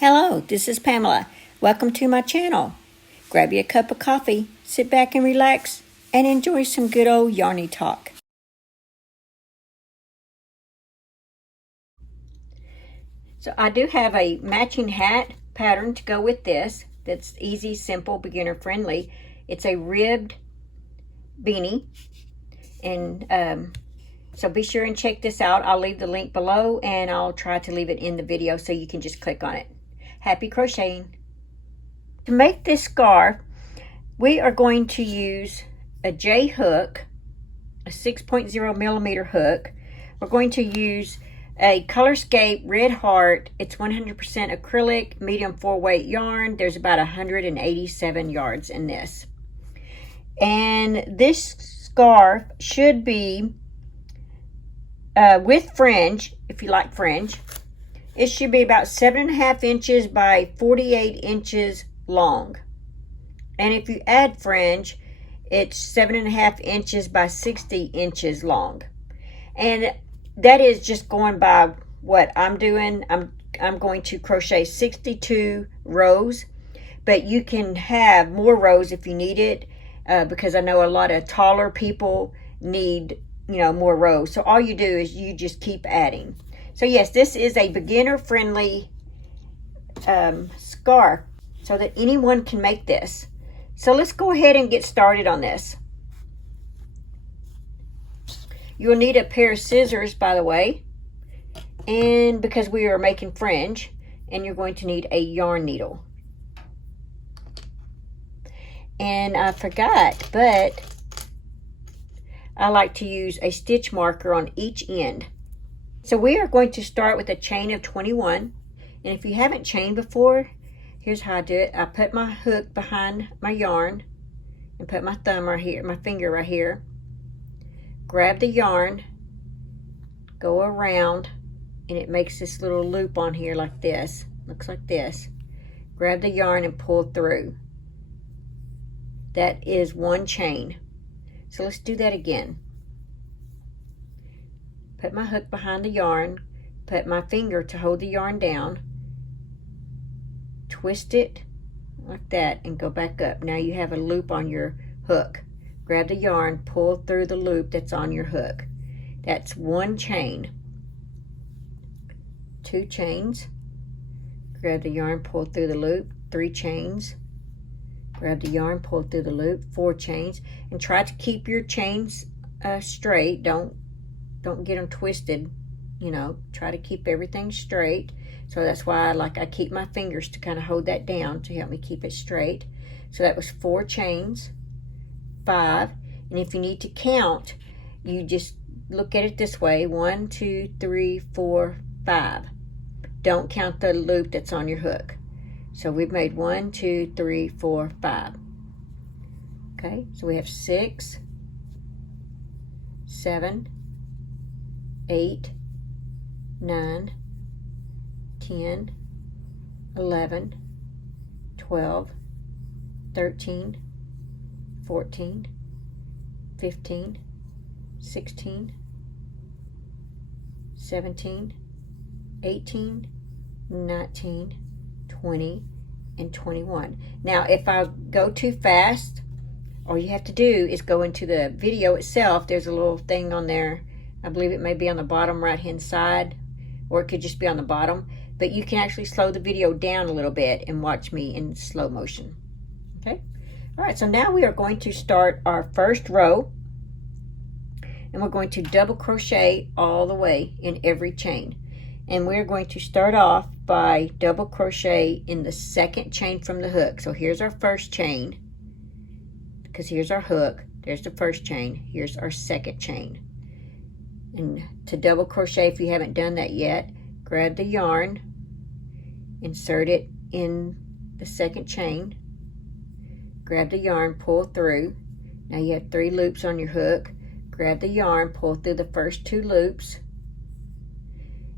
Hello, this is Pamela. Welcome to my channel. Grab you a cup of coffee, sit back and relax, and enjoy some good old yarny talk. So I do have a matching hat pattern to go with this. That's easy, simple, beginner friendly. It's a ribbed beanie. And so be sure and check this out. I'll leave the link below and I'll try to leave it in the video so you can just click on it. Happy crocheting. To make this scarf, we are going to use a J hook, a 6.0 millimeter hook. We're going to use a Colorscape Red Heart. It's 100% acrylic, medium 4-weight yarn. There's about 187 yards in this. And this scarf should be with fringe, if you like fringe. It should be about 7.5 inches by 48 inches long. And if you add fringe, it's 7.5 inches by 60 inches long. And that is just going by what I'm doing. I'm going to crochet 62 rows, but you can have more rows if you need it, because I know a lot of taller people need, more rows. So all you do is you just keep adding. So yes, this is a beginner-friendly scarf so that anyone can make this. So let's go ahead and get started on this. You'll need a pair of scissors, by the way, and because we are making fringe, and you're going to need a yarn needle. And I forgot, but I like to use a stitch marker on each end. So we are going to start with a chain of 21. And if you haven't chained before, here's how I do it. I put my hook behind my yarn and put my thumb right here, my finger right here. Grab the yarn, go around, and it makes this little loop on here like this. Looks like this. Grab the yarn and pull through. That is one chain. So let's do that again. Put my hook behind the yarn, put my finger to hold the yarn down, twist it like that, and go back up. Now you have a loop on your hook. Grab the yarn, pull through the loop that's on your hook. That's one chain. Two chains. Grab the yarn, pull through the loop. 3 chains. Grab the yarn, pull through the loop. 4 chains. And try to keep your chains straight. Don't get them twisted. Try to keep everything straight. So that's why I keep my fingers to kind of hold that down to help me keep it straight. So that was 4 chains. 5. And if you need to count, you just look at it this way: 1, 2, 3, 4, 5. Don't count the loop that's on your hook. So we've made 1, 2, 3, 4, 5. Okay, so we have 6, 7, 8, 9, 10, 11, 12, 13, 14, 15, 16, 17, 18, 19, 20, and 21. Now, if I go too fast, all you have to do is go into the video itself. There's a little thing on there. I believe it may be on the bottom right-hand side, or it could just be on the bottom. But you can actually slow the video down a little bit and watch me in slow motion. Okay? All right, so now we are going to start our first row. And we're going to double crochet all the way in every chain. And we're going to start off by double crochet in the second chain from the hook. So here's our first chain, because here's our hook. There's the first chain. Here's our second chain. And to double crochet, if you haven't done that yet, grab the yarn, insert it in the second chain, grab the yarn, pull through. Now you have 3 loops on your hook. Grab the yarn, pull through the first 2 loops.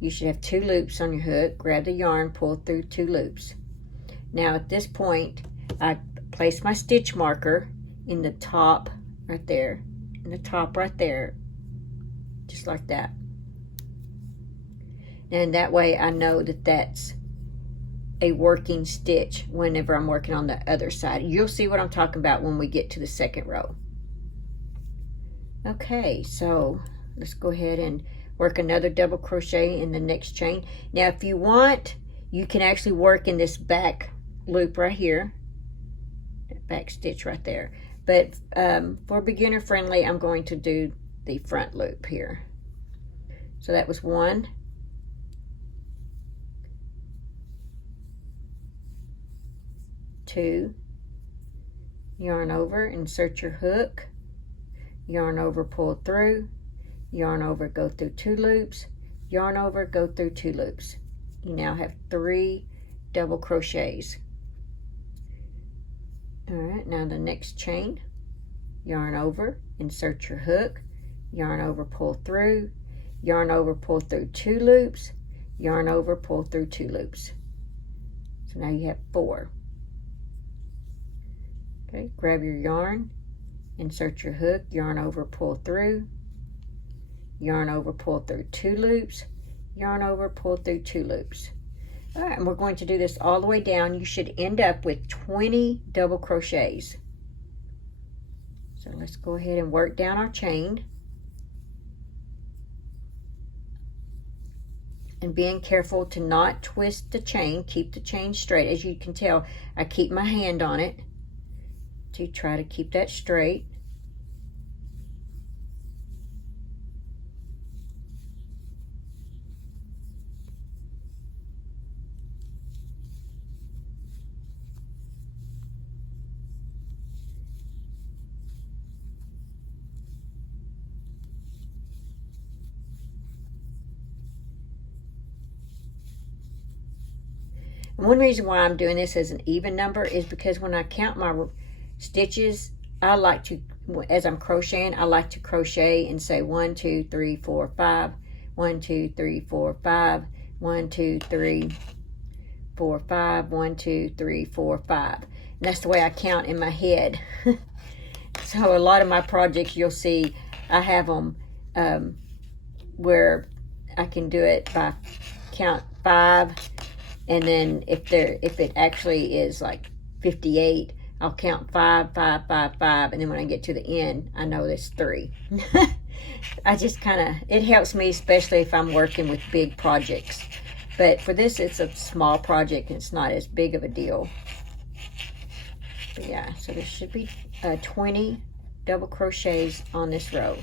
You should have 2 loops on your hook. Grab the yarn, pull through 2 loops. Now at this point, I place my stitch marker in the top right there, in the top right there, just like that. And that way I know that that's a working stitch whenever I'm working on the other side. You'll see what I'm talking about when we get to the second row. Okay, so let's go ahead and work another double crochet in the next chain. Now if you want, you can actually work in this back loop right here, that back stitch right there, but for beginner friendly, I'm going to do the front loop here. So that was 1, 2, yarn over, insert your hook, yarn over, pull through, yarn over, go through 2 loops, yarn over, go through 2 loops. You now have 3 double crochets. All right, now the next chain, yarn over, insert your hook, yarn over, pull through, yarn over, pull through 2 loops, yarn over, pull through 2 loops. So now you have 4. Okay, grab your yarn, insert your hook, yarn over, pull through, yarn over, pull through 2 loops, yarn over, pull through 2 loops. All right, and we're going to do this all the way down. You should end up with 20 double crochets. So let's go ahead and work down our chain. And being careful to not twist the chain, keep the chain straight. As you can tell, I keep my hand on it to try to keep that straight. One reason why I'm doing this as an even number is because when I count my stitches, I like to, as I'm crocheting, I like to crochet and say 1, 2, 3, 4, 5, 1, 2, 3, 4, 5, 1, 2, 3, 4, 5, 1, 2, 3, 4, 5. And that's the way I count in my head. So a lot of my projects, you'll see, I have them where I can do it by count 5. And then if it actually is like 58, I'll count 5, 5, 5, 5, and then when I get to the end, I know there's 3. I just it helps me, especially if I'm working with big projects. But for this, it's a small project, and it's not as big of a deal. But yeah, so there should be 20 double crochets on this row.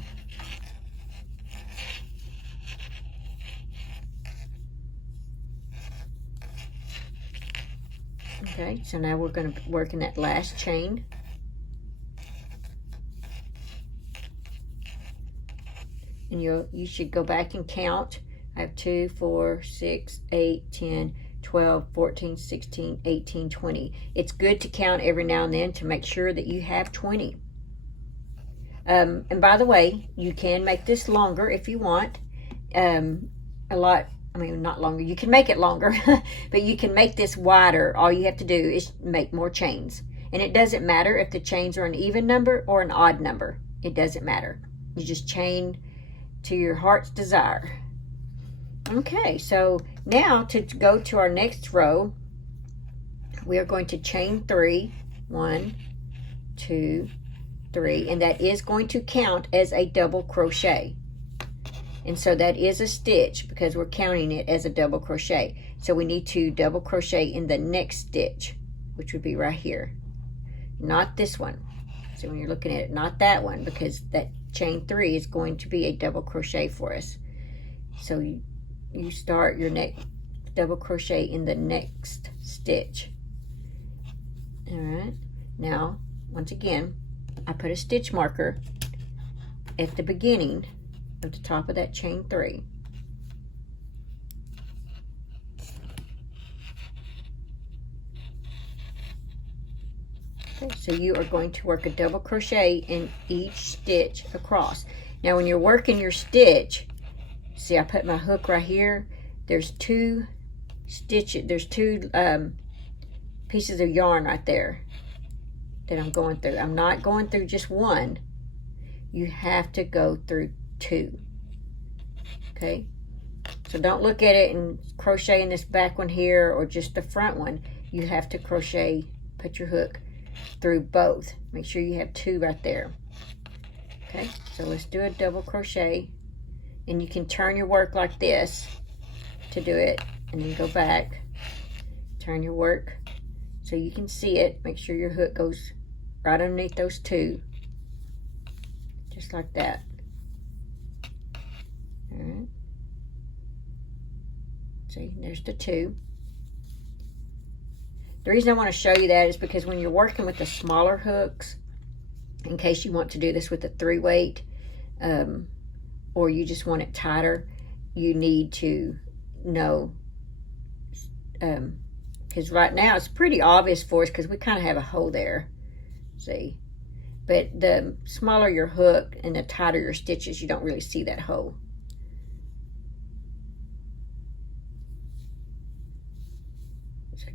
Okay, so now we're going to work in that last chain. And you should go back and count. I have 2, 4, 6, 8, 10, 12, 14, 16, 18, 20. It's good to count every now and then to make sure that you have 20. And by the way, you can make this longer if you want. Not longer, you can make it longer, but you can make this wider. All you have to do is make more chains. And it doesn't matter if the chains are an even number or an odd number. It doesn't matter. You just chain to your heart's desire. Okay, so now to go to our next row, we are going to chain 3. 1, 2, 3, and that is going to count as a double crochet. And so that is a stitch because we're counting it as a double crochet. So we need to double crochet in the next stitch, which would be right here. Not this one. So when you're looking at it, not that one, because that chain 3 is going to be a double crochet for us. So you start your next double crochet in the next stitch. All right. Now, once again, I put a stitch marker at the beginning of the top of that chain 3. Okay, so you are going to work a double crochet in each stitch across. Now when you're working your stitch, see I put my hook right here. There's 2 stitches, there's 2 pieces of yarn right there that I'm going through. I'm not going through just one. You have to go through 2. Okay, So don't look at it and crochet in this back one here or just the front one. You have to crochet, put your hook through both. Make sure you have 2 right there. Okay, so let's do a double crochet. And you can turn your work like this to do it, and then go back, turn your work so you can see it. Make sure your hook goes right underneath those 2, just like that. All right. See, there's the 2. The reason I want to show you that is because when you're working with the smaller hooks, in case you want to do this with a 3-weight, or you just want it tighter, you need to know, because right now it's pretty obvious for us because we kind of have a hole there, see, but the smaller your hook and the tighter your stitches, you don't really see that hole. So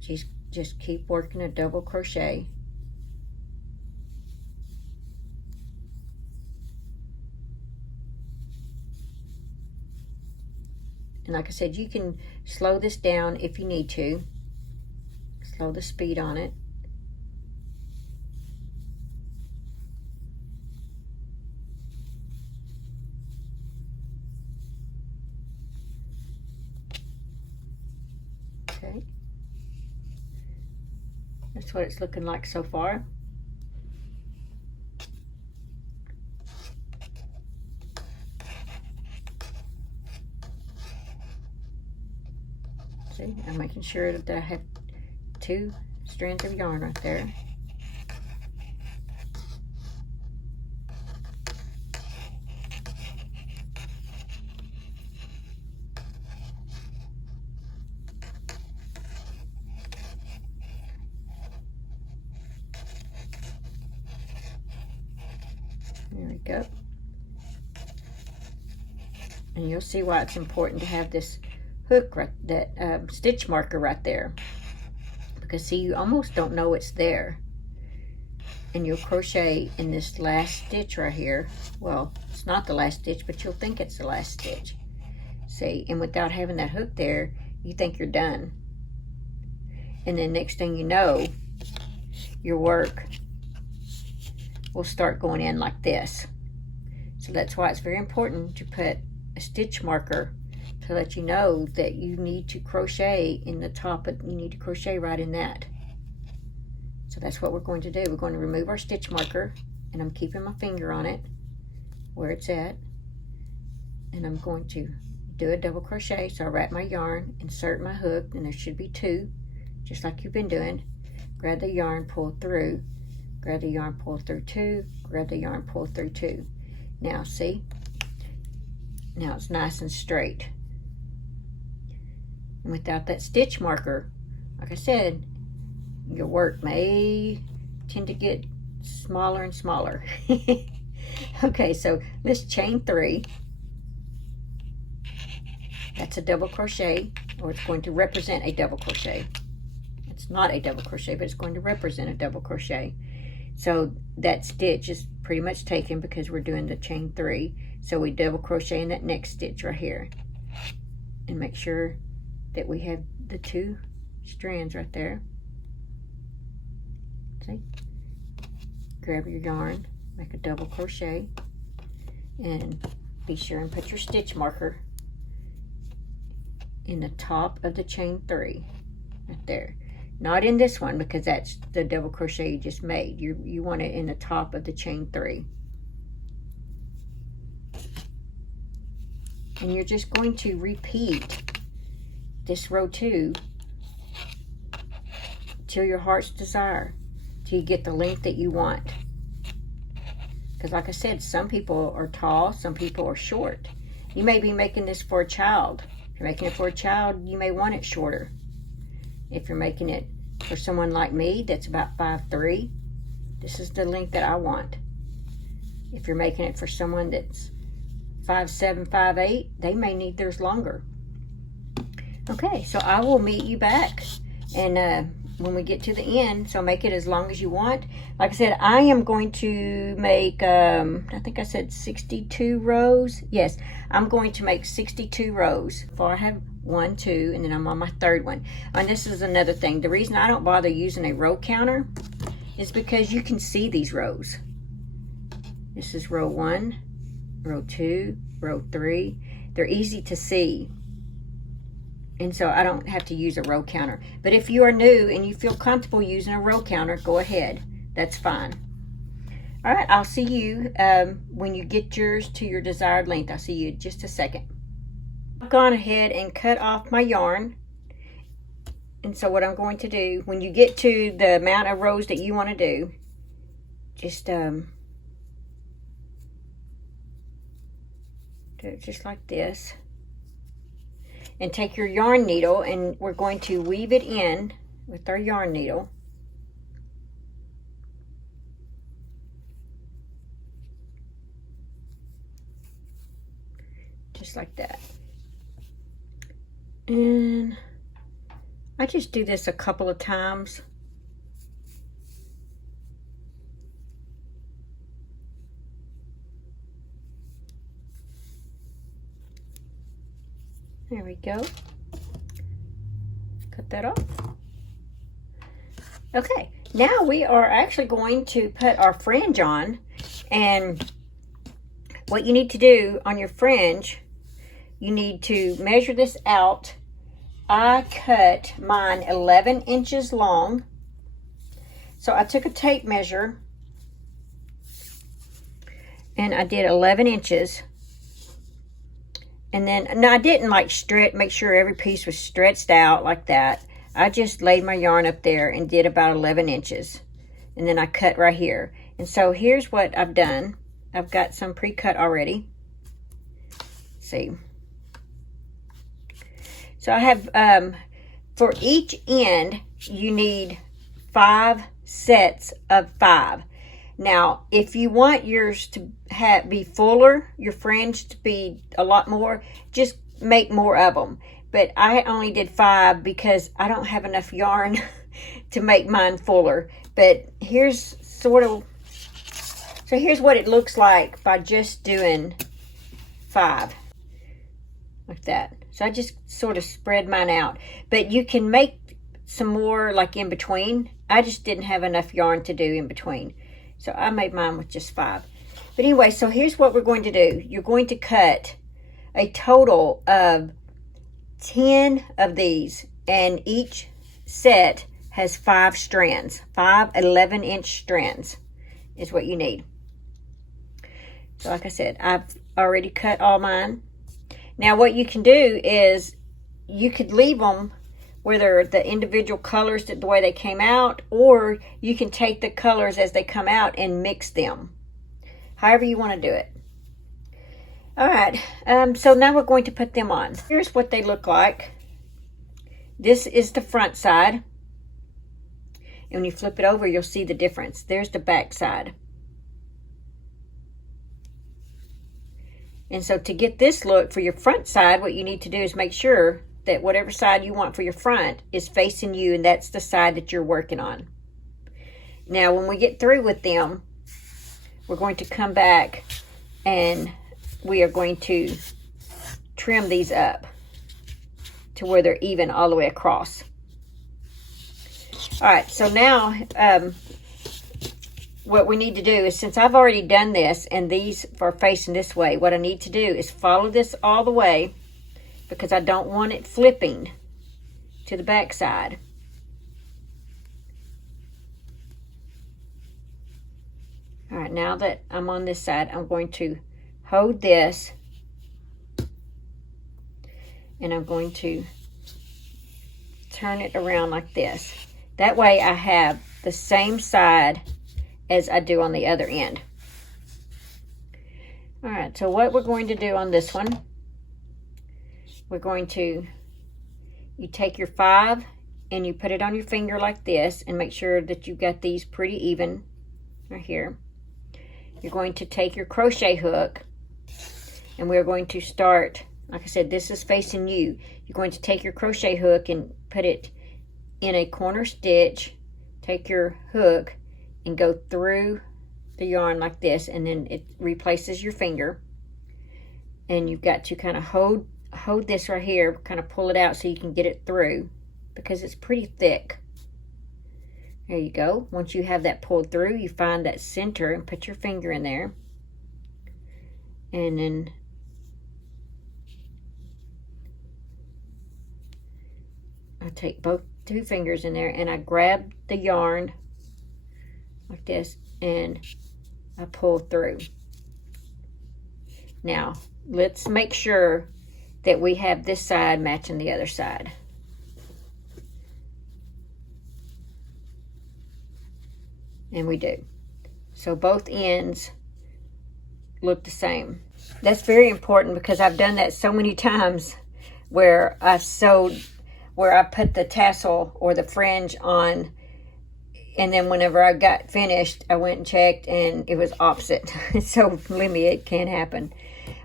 just keep working a double crochet. And like I said, you can slow this down if you need to. Slow the speed on it. Okay. That's what it's looking like so far. See, I'm making sure that I have 2 strands of yarn right there. There we go. And you'll see why it's important to have this hook, right, that stitch marker right there, because see, you almost don't know it's there, and you'll crochet in this last stitch right here. Well, it's not the last stitch, but you'll think it's the last stitch, see, and without having that hook there, you think you're done, and then next thing you know, your work will start going in like this. So that's why it's very important to put a stitch marker to let you know that you need to crochet in the top of, you need to crochet right in that. So that's what we're going to do. We're going to remove our stitch marker, and I'm keeping my finger on it where it's at, and I'm going to do a double crochet. So I wrap my yarn, insert my hook, and there should be 2, just like you've been doing. Grab the yarn, pull through, grab the yarn, pull through 2, grab the yarn, pull through 2. Now see, now it's nice and straight. And without that stitch marker, like I said, your work may tend to get smaller and smaller. Okay, so let's chain 3. That's a double crochet, or it's going to represent a double crochet. It's not a double crochet, but it's going to represent a double crochet. So that stitch is pretty much taken because we're doing the chain 3. So we double crochet in that next stitch right here, and make sure that we have the 2 strands right there. See? Grab your yarn, make a double crochet, and be sure and put your stitch marker in the top of the chain 3 right there. Not in this one, because that's the double crochet you just made. You want it in the top of the chain 3. And you're just going to repeat this row 2 till your heart's desire, till you get the length that you want. Because like I said, some people are tall, some people are short. You may be making this for a child. If you're making it for a child, you may want it shorter. If you're making it for someone like me that's about 5'3", this is the length that I want. If you're making it for someone that's 5'7", 5'8", they may need theirs longer. Okay, so I will meet you back, and when we get to the end. So make it as long as you want. Like I said, I am going to make, I think I said 62 rows. Yes, I'm going to make 62 rows. So I have 1, 2, and then I'm on my third one. And this is another thing. The reason I don't bother using a row counter is because you can see these rows. This is row 1, row 2, row 3. They're easy to see. And so I don't have to use a row counter. But if you are new and you feel comfortable using a row counter, go ahead. That's fine. All right, I'll see you when you get yours to your desired length. I'll see you in just a second. I've gone ahead and cut off my yarn. And so what I'm going to do, when you get to the amount of rows that you want to do, just do it just like this. And take your yarn needle, and we're going to weave it in with our yarn needle. Just like that. And I just do this a couple of times. There we go. Cut that off. Okay, now we are actually going to put our fringe on. And what you need to do on your fringe, you need to measure this out. I cut mine 11 inches long. So I took a tape measure and I did 11 inches. And then, no, I didn't like make sure every piece was stretched out like that. I just laid my yarn up there and did about 11 inches. And then I cut right here. And so here's what I've done. I've got some pre-cut already. Let's see. So I have, for each end, you need 5 sets of 5. Now, if you want yours to be fuller, your fringe to be a lot more, just make more of them. But I only did 5 because I don't have enough yarn to make mine fuller. But here's so here's what it looks like by just doing 5. Like that. So I just sort of spread mine out. But you can make some more like in between. I just didn't have enough yarn to do in between. So I made mine with just 5. But anyway, so here's what we're going to do. You're going to cut a total of 10 of these. And each set has 5 strands. 5 11-inch strands is what you need. So like I said, I've already cut all mine. Now what you can do is you could leave them where they're the individual colors the way they came out, or you can take the colors as they come out and mix them. However you want to do it. All right, so now we're going to put them on. Here's what they look like. This is the front side. And when you flip it over, you'll see the difference. There's the back side. And so to get this look for your front side, what you need to do is make sure that whatever side you want for your front is facing you, and that's the side that you're working on. Now, when we get through with them, we're going to come back and we are going to trim these up to where they're even all the way across. All right, so now what we need to do is, since I've already done this and these are facing this way, what I need to do is follow this all the way, because I don't want it flipping to the back side. All right, now that I'm on this side, I'm going to hold this and I'm going to turn it around like this. That way I have the same side as I do on the other end. All right, so what we're going to do on this one, we're going to, you take your 5 and you put it on your finger like this and make sure that you've got these pretty even right here. You're going to take your crochet hook and we're going to start, like I said, this is facing you. You're going to take your crochet hook and put it in a corner stitch, take your hook and go through the yarn like this, and then it replaces your finger. And you've got to kind of hold this right here, kind of pull it out so you can get it through, because it's pretty thick. There you go. Once you have that pulled through, you find that center and put your finger in there. And then I take two fingers in there and I grab the yarn like this and I pull through. Now, let's make sure that we have this side matching the other side. And we do. So both ends look the same. That's very important because I've done that so many times where I put the tassel or the fringe on, and then whenever I got finished, I went and checked and it was opposite. So believe me, it can happen.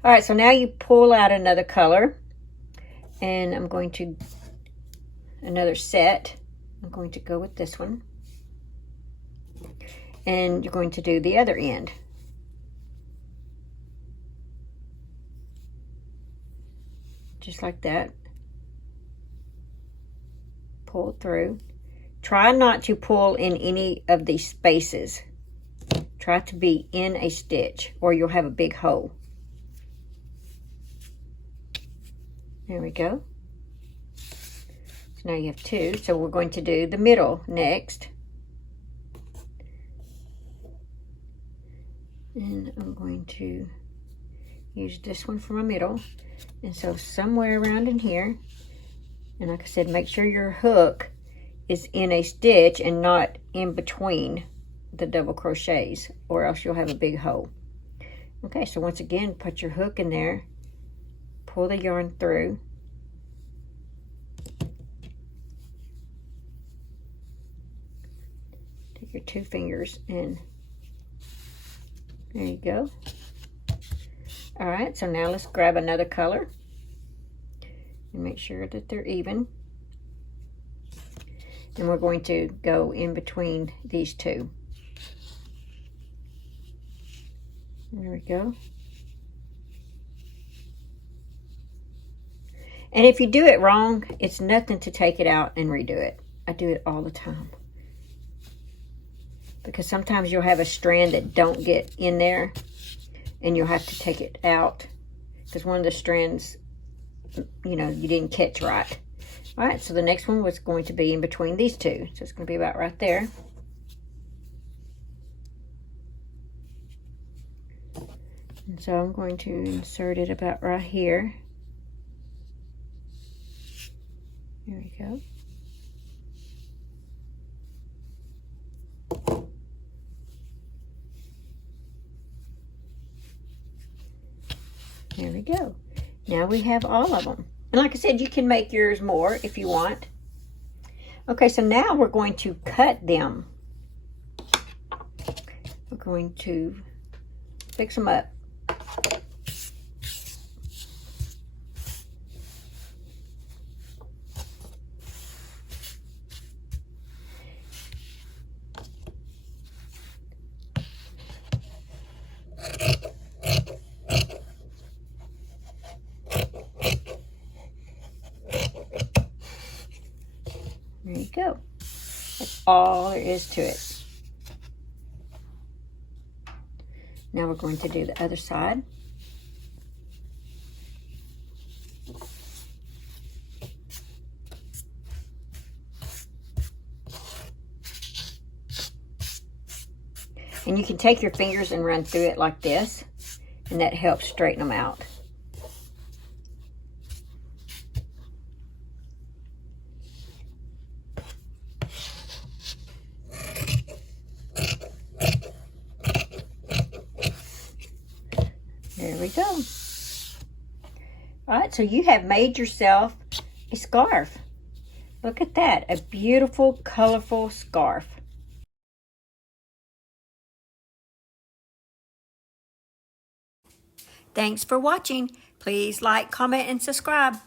All right, so now you pull out another color, and I'm going to, another set. I'm going to go with this one. And you're going to do the other end. Just like that. Pull through. Try not to pull in any of these spaces. Try to be in a stitch or you'll have a big hole. There we go. So now you have two. So we're going to do the middle next. And I'm going to use this one for my middle. And so somewhere around in here, and like I said, make sure your hook is in a stitch and not in between the double crochets, or else you'll have a big hole. Okay, so once again, put your hook in there, pull the yarn through, take your two fingers and there you go. All right, so now let's grab another color and make sure that they're even. And we're going to go in between these two. There we go. And if you do it wrong, it's nothing to take it out and redo it. I do it all the time. Because sometimes you'll have a strand that don't get in there and you'll have to take it out because one of the strands, you know, you didn't catch right. All right, so the next one was going to be in between these two. So it's going to be about right there. And so I'm going to insert it about right here. There we go. There we go. Now we have all of them. And like I said, you can make yours more if you want. Okay, so now we're going to cut them. We're going to fix them up. There you go. That's all there is to it. Now we're going to do the other side. And you can take your fingers and run through it like this, and that helps straighten them out. There we go. All right, so you have made yourself a scarf. Look at that, a beautiful, colorful scarf. Thanks for watching. Please like, comment, and subscribe.